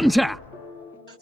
Hunter!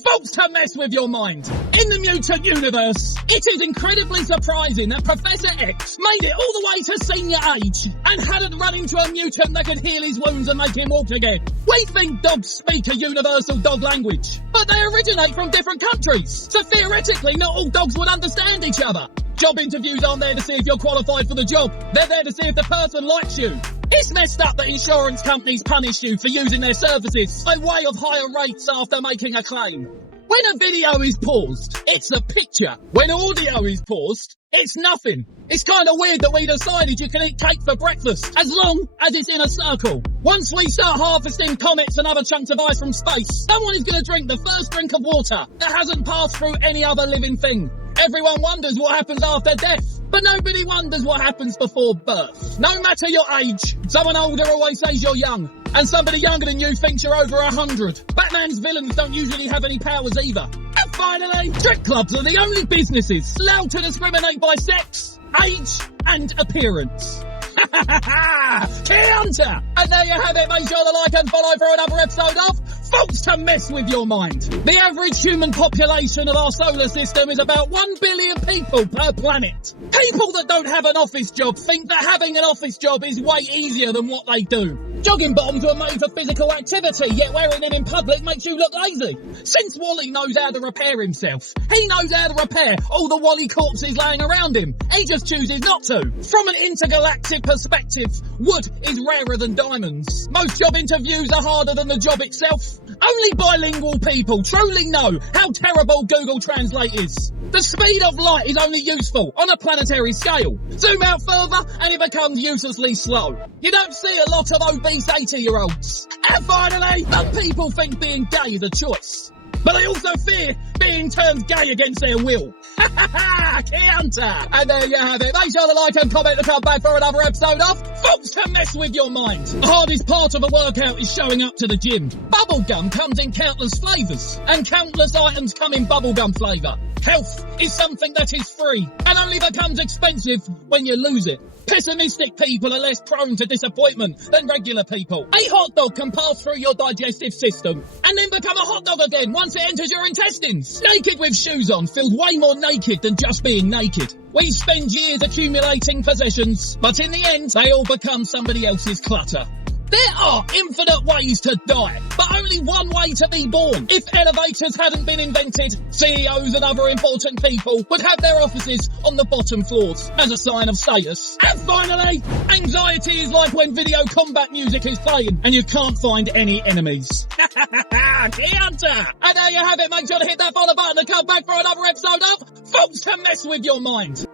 Folks, to mess with your mind. In the mutant universe, it is incredibly surprising that Professor X made it all the way to senior age and hadn't run into a mutant that could heal his wounds and make him walk again. We think dogs speak a universal dog language, but they originate from different countries, so theoretically not all dogs would understand each other. Job interviews aren't there to see if you're qualified for the job, they're there to see if the person likes you. It's messed up that insurance companies punish you for using their services by way of higher rates after making a claim. When a video is paused, it's a picture. When audio is paused, it's nothing. It's kind of weird that we decided you can eat cake for breakfast, as long as it's in a circle. Once we start harvesting comets and other chunks of ice from space, someone is going to drink the first drink of water that hasn't passed through any other living thing. Everyone wonders what happens after death, but nobody wonders what happens before birth. No matter your age, someone older always says you're young, and somebody younger than you thinks you're over 100. Batman's villains don't usually have any powers either. And finally, strip clubs are the only businesses allowed to discriminate by sex, age, and appearance. Key Hunter! And there you have it. Make sure to like and follow for another episode of Folks to Mess With Your Mind. The average human population of our solar system is about 1 billion people per planet. People that don't have an office job think that having an office job is way easier than what they do. Jogging bottoms were made for physical activity, yet wearing them in public makes you look lazy. Since Wally knows how to repair himself, he knows how to repair all the Wally corpses laying around him. He just chooses not to. From an intergalactic perspective, wood is rarer than diamonds. Most job interviews are harder than the job itself. Only bilingual people truly know how terrible Google Translate is. The speed of light is only useful on a planetary scale. Zoom out further and it becomes uselessly slow. You don't see a lot of obese 80-year-olds. And finally, some people think being gay is a choice, but they also fear being turned gay against their will. Ha ha ha! Key Hunter! And there you have it. Make sure to like and comment to come back for another episode of Folks to Mess With Your Mind. The hardest part of a workout is showing up to the gym. Bubblegum comes in countless flavours, and countless items come in bubblegum flavour. Health is something that is free, and only becomes expensive when you lose it. Pessimistic people are less prone to disappointment than regular people. A hot dog can pass through your digestive system and then become a hot dog again once it enters your intestines. Naked with shoes on feels way more naked than just being naked. We spend years accumulating possessions, but in the end, they all become somebody else's clutter. There are infinite ways to die, but only one way to be born. If elevators hadn't been invented, CEOs and other important people would have their offices on the bottom floors as a sign of status. And finally, anxiety is like when video combat music is playing and you can't find any enemies. Key Hunter! And there you have it. Make sure to hit that follow button to come back for another episode of Folks to Mess With Your Mind.